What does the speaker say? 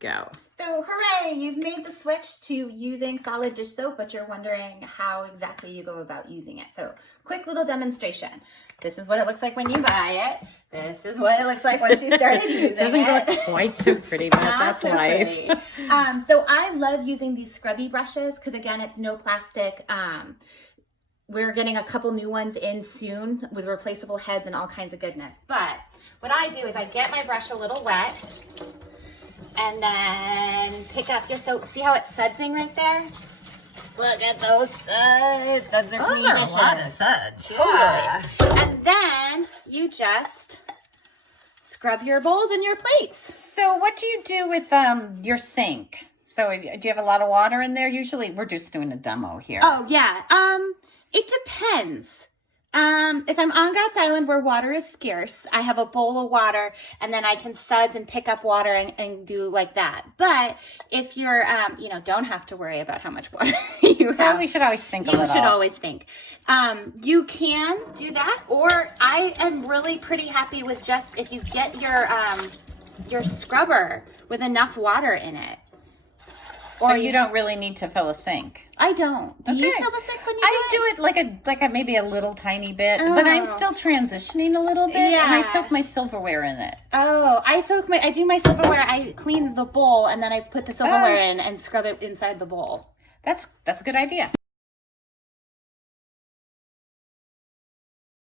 go. So hooray, you've made the switch to using solid dish soap, but you're wondering how exactly you go about using it. So quick little demonstration. This is what it looks like when you buy it. This is what it looks like once you started using Doesn't it. look quite so pretty, but Not that's so life. pretty. So I love using these scrubby brushes because again, it's no plastic. We're getting a couple new ones in soon with replaceable heads and all kinds of goodness. But what I do is I get my brush a little wet and then pick up your soap. See how it's sudsing right there? Look at those suds. Those are clean dishes. A lot of suds. Yeah. And then you just scrub your bowls and your plates. So what do you do with your sink? So do you have a lot of water in there? Usually we're just doing a demo here. Oh, yeah. It depends. If I'm on God's Island where water is scarce, I have a bowl of water and then I can suds and pick up water and do like that. But if you're, don't have to worry about how much water you have. We should always think a You little. should always think. You can do that, or I am really pretty happy with just if you get your scrubber with enough water in it. Or you don't really need to fill a sink. I don't. Do you Okay. fill the sink when you I do it like a maybe a little tiny bit, but I'm Oh. still transitioning a little bit, and I soak my silverware in it. Oh, I do my silverware. I clean the bowl and then I put the silverware in and scrub it inside the bowl. That's a good idea.